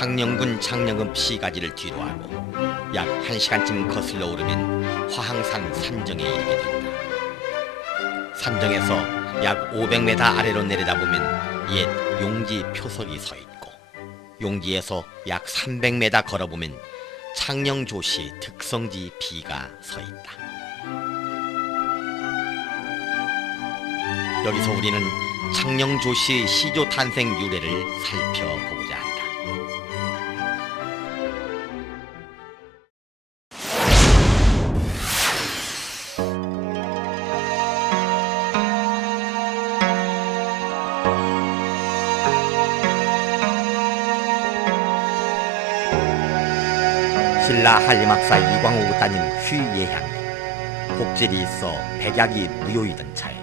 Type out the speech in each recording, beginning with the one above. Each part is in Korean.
창녕군 창녕읍 시가지를 뒤로하고 약 1시간쯤 거슬러 오르면 화항산 산정에 이르게 된다. 산정에서 약 500m 아래로 내려다보면 옛 용지 표석이 서 있고, 용지에서 약 300m 걸어보면 창녕조씨 득성지 비가 서 있다. 여기서 우리는 창녕조씨의 시조 탄생 유래를 살펴보고자 한다. 신라 한림학사 이광옥 따님 휘예향, 복질이 있어 백약이 무효이던 차에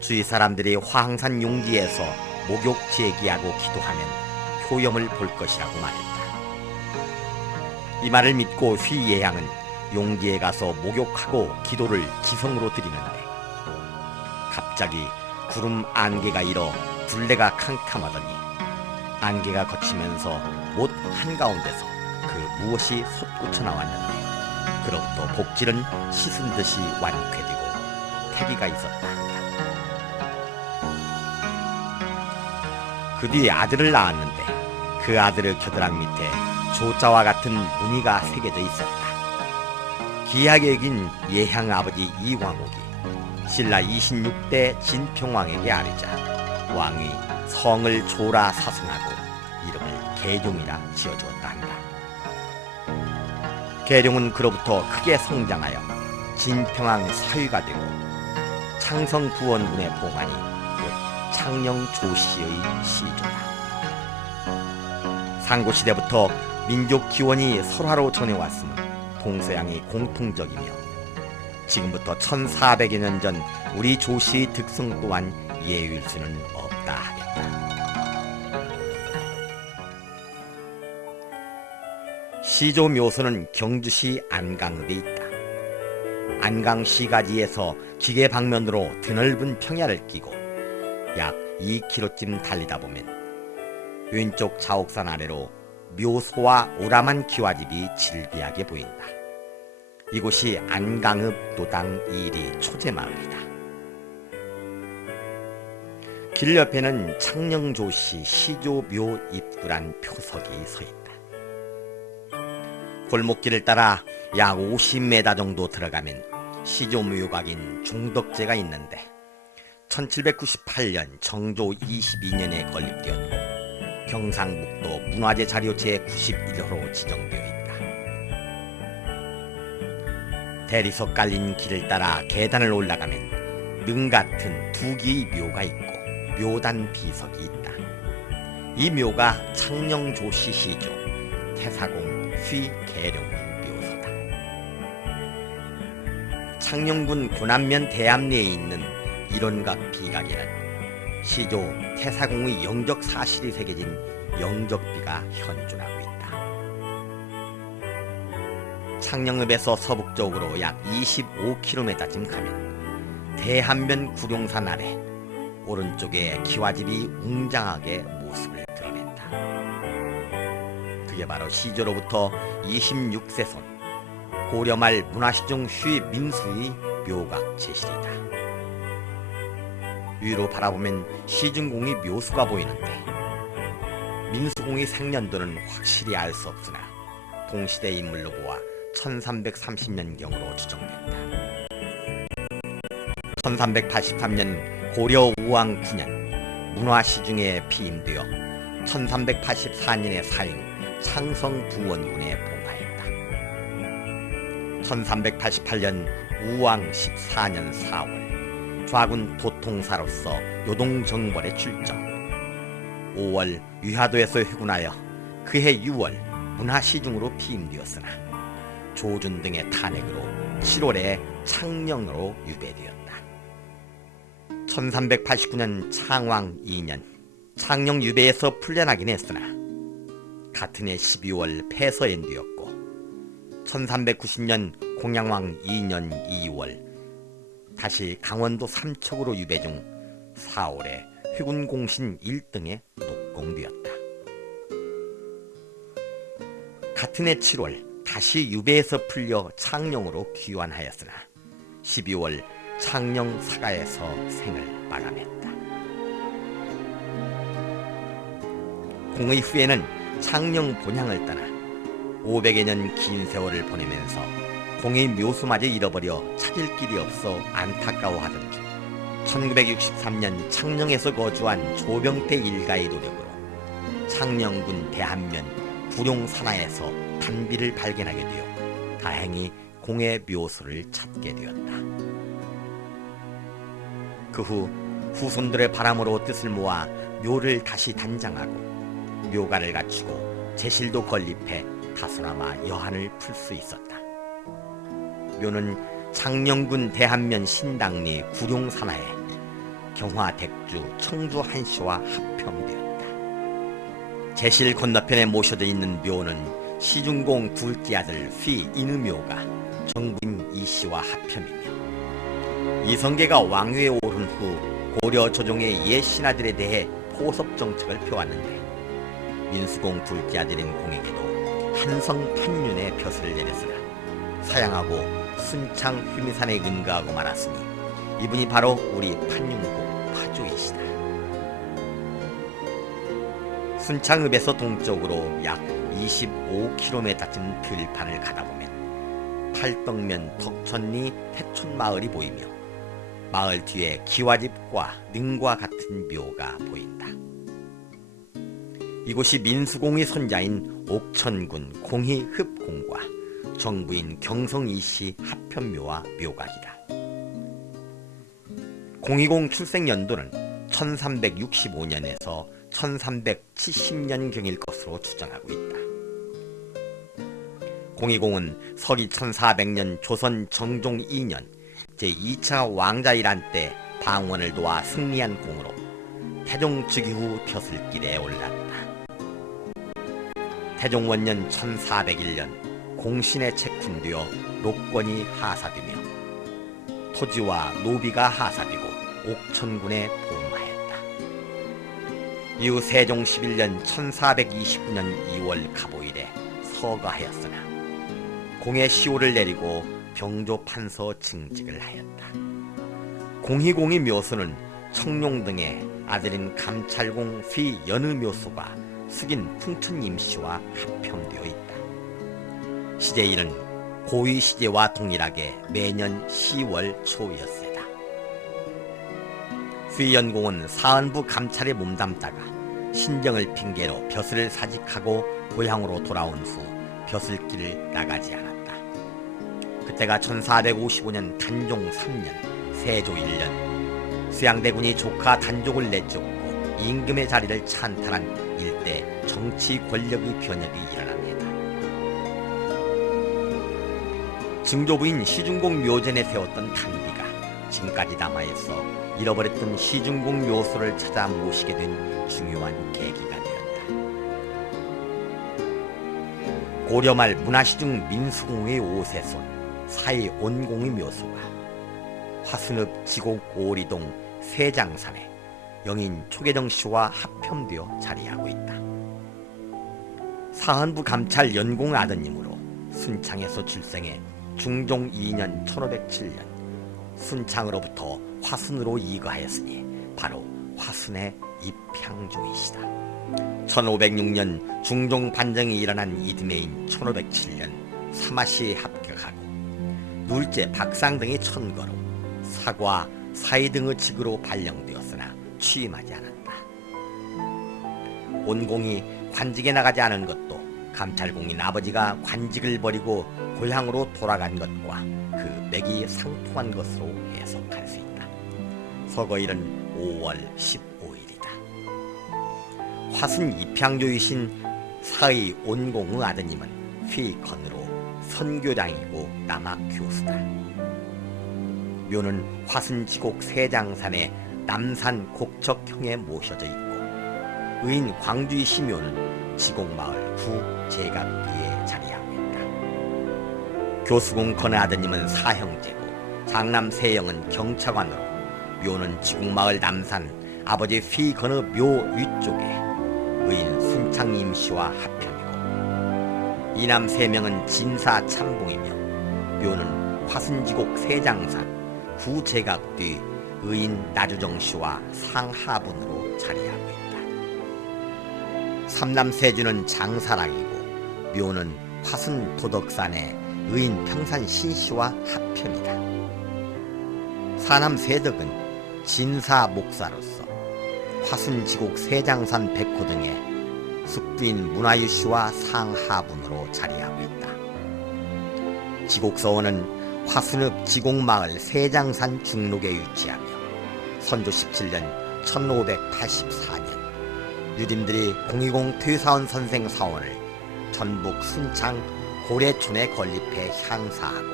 주위 사람들이 화항산 용지에서 목욕 제기하고 기도하면 효염을 볼 것이라고 말했다. 이 말을 믿고 휘예향은 용지에 가서 목욕하고 기도를 기성으로 드리는데, 갑자기 구름 안개가 일어 둘레가 캄캄하더니 안개가 걷히면서 못 한가운데서 그 무엇이 솟구쳐 나왔는데, 그로부터 복질은 씻은 듯이 완쾌되고 태기가 있었다 한다. 그 뒤에 아들을 낳았는데 그 아들의 겨드랑 밑에 조자와 같은 무늬가 새겨져 있었다. 기하게 여긴 예향 아버지 이광옥이 신라 26대 진평왕에게 아뢰자 왕이 성을 조라 사승하고 이름을 계룡이라 지어주었다 한다. 계룡은 그로부터 크게 성장하여 진평왕 사위가 되고 창성부원군의 봉안이 곧 창녕조씨의 시조다. 상고시대부터 민족 기원이 설화로 전해왔음은 동서양이 공통적이며, 지금부터 1400여 년 전 우리 조씨의 득성 또한 예외일 수는 없다 하겠다. 시조 묘소는 경주시 안강읍에 있다. 안강 시가지에서 기계 방면으로 드넓은 평야를 끼고 약 2km쯤 달리다 보면 왼쪽 자옥산 아래로 묘소와 오라만 기와집이 질비하게 보인다. 이곳이 안강읍 도당 1리 초제마을이다. 길 옆에는 창녕조씨 시조묘 입구란 표석이 서 있다. 골목길을 따라 약 50m 정도 들어가면 시조묘각인 중덕제가 있는데 1798년 정조 22년에 건립되었고 경상북도 문화재 자료 제91호로 지정되어 있다. 대리석 깔린 길을 따라 계단을 올라가면 능 같은 두 개의 묘가 있고 묘단 비석이 있다. 이 묘가 창녕조씨 시조 태사공 휘계룡의 묘소다. 창녕군 고남면 대암리에 있는 일원각 비각에는 시조 태사공의 영적 사실이 새겨진 영적비가 현존하고 있다. 창녕읍에서 서북쪽으로 약 25km쯤 가면 대한면 구룡산 아래 오른쪽에 기와집이 웅장하게 모습을 드러낸다. 그게 바로 시조로부터 26세손 고려말 문화시중 휘민수의 묘각 제실이다. 위로 바라보면 시중공의 묘수가 보이는데 민수공의 생년도는 확실히 알 수 없으나 동시대 인물로 보아 1330년경으로 추정된다. 1383년 고려 우왕 9년 문화시중에 피임되어 1384년에 사임 창성부원군에 봉하였다. 1388년 우왕 14년 4월 좌군 도통사로서 요동정벌에 출정, 5월 위화도에서 회군하여 그해 6월 문화시중으로 피임되었으나 조준 등의 탄핵으로 7월에 창녕으로 유배되었다. 1389년 창왕 2년 창녕 유배에서 풀려나긴 했으나 같은 해 12월 폐서엔되었고 1390년 공양왕 2년 2월 다시 강원도 삼척으로 유배 중 4월에 회군공신 1등에 녹공되었다. 같은 해 7월 다시 유배에서 풀려 창녕으로 귀환하였으나 12월 창녕 사가에서 생을 마감했다. 공의 후에는 창녕 본향을 떠나 500여 년 긴 세월을 보내면서 공의 묘수마저 잃어버려 찾을 길이 없어 안타까워하던 중 1963년 창녕에서 거주한 조병태 일가의 노력으로 창녕군 대한면 구룡산하에서 단비를 발견하게 되어 다행히 공의 묘소를 찾게 되었다. 그 후 후손들의 바람으로 뜻을 모아 묘를 다시 단장하고 묘가를 갖추고 제실도 건립해 다소나마 여한을 풀 수 있었다. 묘는 창녕군 대한면 신당리 구룡산하에 경화 댁주 청주 한씨와 합평되었다. 제실 건너편에 모셔져 있는 묘는 시중공 둘째 아들 휘 인의묘가 정부인 이씨와 합평이며 이성계가 왕위에 오른 후 고려 조정의 옛 신하들에 대해 포섭 정책을 펴왔는데 민수공 둘째 아들인 공에게도 한성 판윤의 벼슬을 내렸으나 사양하고 순창 휘미산에 근거하고 말았으니 이분이 바로 우리 판윤공 파조이시다. 순창읍에서 동쪽으로 약 25km쯤 들판을 가다 보면 팔덕면 덕천리 태촌마을이 보이며 마을 뒤에 기와집과 능과 같은 묘가 보인다. 이곳이 민수공의 손자인 옥천군 공희흡공과 정부인 경성이씨 합편묘와 묘각이다. 공희공 출생연도는 1365년에서 1370년경일 것으로 추정하고 있다. 공희공은 서기 1400년 조선 정종 2년 제2차 왕자일한 때 방원을 도와 승리한 공으로 태종 즉위 후 벼슬길에 올랐다. 태종 원년 1401년 공신에 책훈되어 로권이 하사되며 토지와 노비가 하사되고 옥천군에 보마했다. 이후 세종 11년 1429년 2월 갑오일에 서거하였으나 공의 시호를 내리고 병조 판서 증직을 하였다. 공희공의 묘소는 청룡 등의 아들인 감찰공 휘 연의 묘소가 숙인 풍춘 임씨와 합평되어 있다. 시제일은 고위 시제와 동일하게 매년 10월 초였으다. 휘연공은 사헌부 감찰에 몸담다가 신정을 핑계로 벼슬을 사직하고 고향으로 돌아온 후 벼슬길을 나가지 않았다. 그때가 1455년 단종 3년 세조 1년 수양대군이 조카 단종을 내쫓고 임금의 자리를 찬탈한 일대 정치 권력의 변혁이 일어납니다. 증조부인 시중공 묘전에 세웠던 단비가 지금까지 남아있어 잃어버렸던 시중공 묘소를 찾아 모시게 된 중요한 계기가 되었다. 고려말 문화시중 민수공의 5세손 사이온공의 묘소가 화순읍 지곡 오리동 세장산에 영인 초계정씨와 합평되어 자리하고 있다. 사헌부 감찰 연공 아드님으로 순창에서 출생해 중종 2년 1507년 순창으로부터 화순으로 이거하였으니 바로 화순의 입향조이시다. 1506년 중종 반정이 일어난 이듬해인 1507년 사마시에 합격하고 눌제 박상 등의 천거로 사과, 사이 등의 직으로 발령되었으나 취임하지 않았다. 온공이 관직에 나가지 않은 것도 감찰공인 아버지가 관직을 버리고 고향으로 돌아간 것과 그 맥이 상통한 것으로 해석할 수 있다. 서거일은 5월 15일이다. 화순 입향조이신 사의 온공의 아드님은 휘건으로 선교장이고 남학 교수다. 묘는 화순지곡 세장산의 남산 곡척형에 모셔져 있고 의인 광주이시 묘는 지곡마을 구제갑리에 자리하고 있다. 교수공 건의 아드님은 사형제고 장남 세영은 경차관으로 묘는 지곡마을 남산 아버지 휘건의 묘 위쪽에 의인 순창임씨와 합평이고 이남 세 명은 진사 참봉이며 묘는 화순지곡 세장산 구제각뒤 의인 나주정씨와 상하분으로 자리하고 있다. 삼남세주는 장사랑이고 묘는 화순 도덕산의 의인 평산 신씨와 합편이다. 사남세덕은 진사 목사로서 화순지곡 세장산 백호 등의 숙부인 문화유씨와 상하분으로 자리하고 있다. 지곡서원은 화순읍 지곡마을 세장산 중록에 위치하며 선조 17년 1584년 유림들이 020 퇴사원 선생 사원을 전북 순창 고래촌에 건립해 향사하고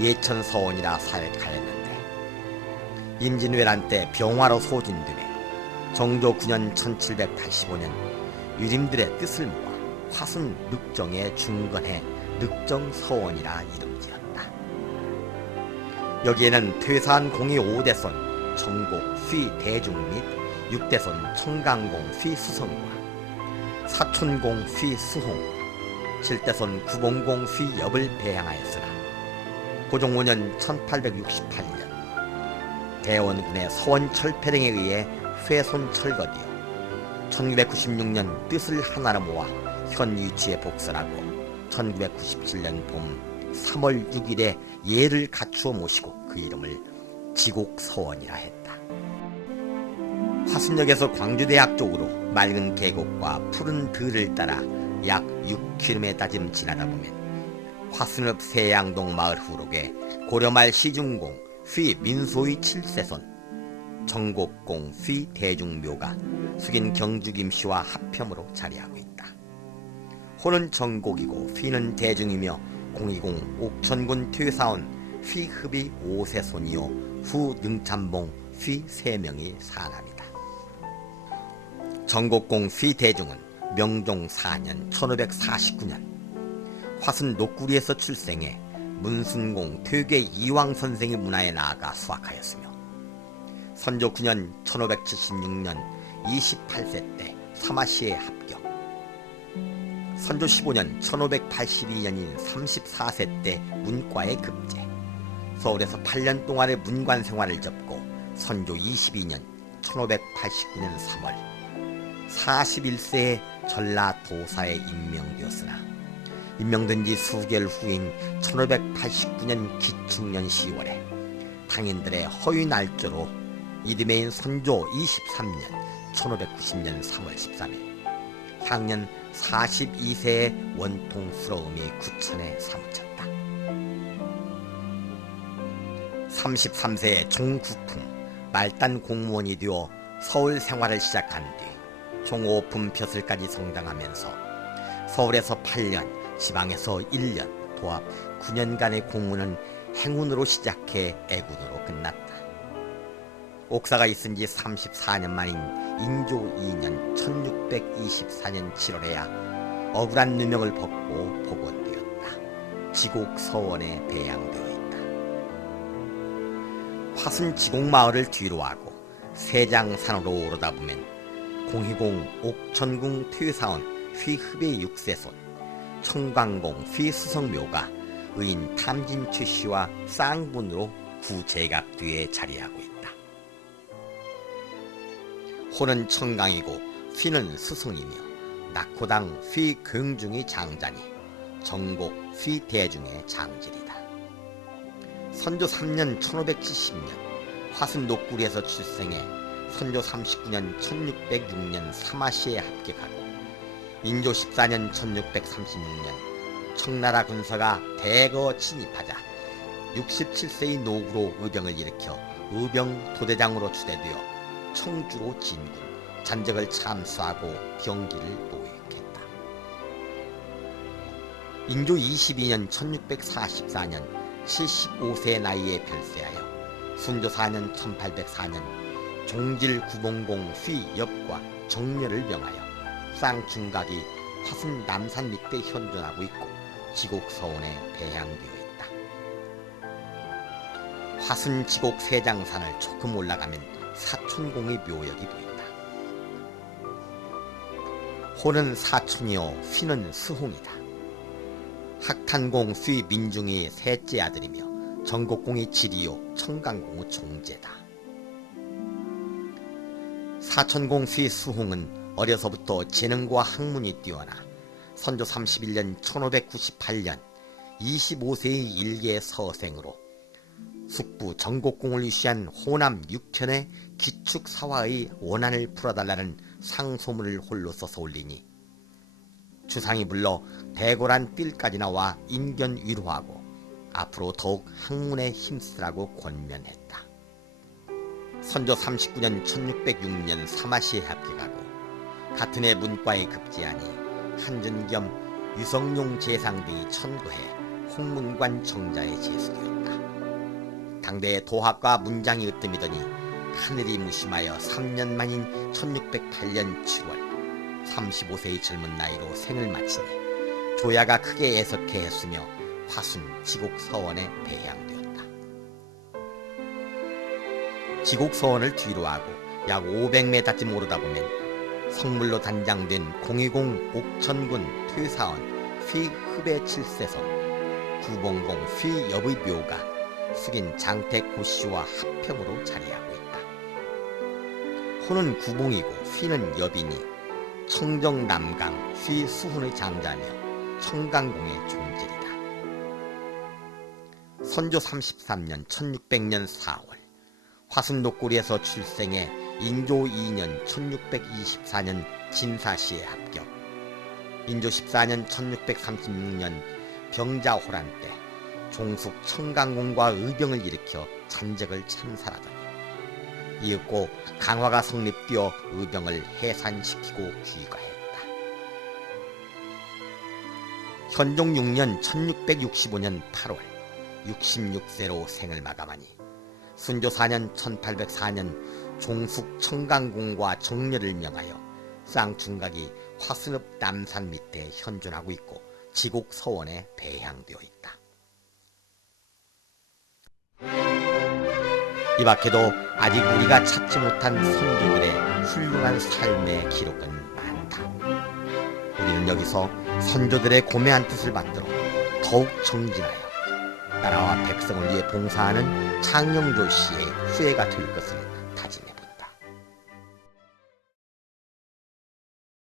예천서원이라 사역하였는데 임진왜란 때 병화로 소진되며 정조 9년 1785년 유림들의 뜻을 모아 화순 늑정에 중건해 늑정서원이라 이름지었다. 여기에는 퇴사한 공이 5대손 정곡 휘 대중 및 6대손 청강공 휘 수성과 사촌공 휘 수홍 7대손 구봉공 휘 엽을 배양하였으나 고종 5년 1868년 대원군의 서원 철폐령에 의해 훼손 철거되어 1996년 뜻을 하나로 모아 현 위치에 복선하고 1997년 봄 3월 6일에 예를 갖추어 모시고 그 이름을 지곡서원이라 했다. 화순역에서 광주대학 쪽으로 맑은 계곡과 푸른 들을 따라 약 6km쯤 지나다 보면 화순읍 세양동 마을 후록에 고려말 시중공 휘 민소의 7세손 정곡공 휘 대중묘가 숙인 경주김씨와 합평으로 자리하고 있다. 호는 정곡이고 휘는 대중이며 020 옥천군 퇴사원 휘흡이 5세손이요 후 능참봉 휘 3명이 사남이다. 정곡공 휘 대중은 명종 4년 1549년 화순 녹구리에서 출생해 문순공 퇴계 이왕 선생의 문화에 나아가 수학하였으며 선조 9년 1576년 28세 때 사마시에 합격, 선조 15년 1582년인 34세 때 문과에 급제, 서울에서 8년 동안의 문관 생활을 접고 선조 22년 1589년 3월 41세에 전라도사에 임명되었으나 임명된 지 수개월 후인 1589년 기축년 10월에 당인들의 허위 날짜로 이듬해인 선조 23년 1590년 3월 13일 향년 42세의 원통스러움이 구천에 사무쳤다. 33세의 종국풍 말단 공무원이 되어 서울 생활을 시작한 뒤 종오품 벼슬까지 성장하면서 서울에서 8년, 지방에서 1년, 도합 9년간의 공무는 행운으로 시작해 애군으로 끝났다. 옥사가 있은 지 34년 만인 인조 2년 1624년 7월에야 억울한 누명을 벗고 복원되었다. 지곡서원에 배양되어 있다. 화순 지곡마을을 뒤로하고 세장산으로 오르다 보면 020 옥천궁 퇴사원 휘흡의 6세손 청광공 휘수성묘가 의인 탐진 최씨와 쌍분으로 구제각 뒤에 자리하고 있다. 호는 청강이고 휘는 수성이며 낙호당 휘경중이 장자니 정곡 휘대중의 장질이다. 선조 3년 1570년 화순 녹구리에서 출생해 선조 39년 1606년 사마시에 합격하고 인조 14년 1636년 청나라 군사가 대거 진입하자 67세의 노구로 의병을 일으켜 의병 도대장으로 추대되어 청주로 진군, 잔적을 참수하고 경기를 모획했다. 인조 22년 1644년 75세 나이에 별세하여 순조 4년 1804년 종질 구봉공 휘엽과 정렬을 명하여 쌍충각이 화순 남산 밑에 현존하고 있고 지곡서원에 배양되어 있다. 화순 지곡 세장산을 조금 올라가면 사촌공의 묘역이 보인다. 호는 사촌이요 휘는 수홍이다. 학탄공 수의 민중의 셋째 아들이며 전국공의 지리요 청강공의 종제다. 사천공 수의 수홍은 어려서부터 재능과 학문이 뛰어나 선조 31년 1598년 25세의 일개 서생으로 숙부 전국공을 위시한 호남 6편의 기축사화의 원한을 풀어달라는 상소문을 홀로 써서 올리니 주상이 불러 대궐한 삘까지 나와 인견 위로하고 앞으로 더욱 학문에 힘쓰라고 권면했다. 선조 39년 1606년 사마시에 합격하고 같은 해 문과에 급제하니 한준 겸 유성룡 재상 등이 천거해 홍문관 정자에 제수되었다. 당대의 도학과 문장이 으뜸이더니 하늘이 무심하여 3년 만인 1608년 7월 35세의 젊은 나이로 생을 마치니 조야가 크게 애석해 했으며 화순 지곡서원에 배양되었다. 지곡서원을 뒤로하고 약 500m쯤 오르다 보면 성물로 단장된 공의공 옥천군 퇴사원 휘흡의 칠세선 구봉공 휘엽의 묘가 숙인 장택 고씨와 합평으로 자리하고 있다. 호는 구봉이고 휘는 여비니 청정 남강 휘 수훈의 장자며 청강공의 종질이다. 선조 33년 1600년 4월 화순 녹골에서 출생해 인조 2년 1624년 진사시에 합격. 인조 14년 1636년 병자호란 때 종숙 청강공과 의병을 일으켜 잔적을 참살하더니 이윽고 강화가 성립되어 의병을 해산시키고 귀가했다. 현종 6년 1665년 8월 66세로 생을 마감하니 순조 4년 1804년 종숙 청강공과 정렬을 명하여 쌍충각이 화순읍 남산 밑에 현존하고 있고 지곡서원에 배양되어 있다. 이 밖에도 아직 우리가 찾지 못한 선조들의 훌륭한 삶의 기록은 많다. 우리는 여기서 선조들의 고매한 뜻을 받들어 더욱 정진하여 나라와 백성을 위해 봉사하는 창영조 씨의 후예가 될 것을 다짐합니다.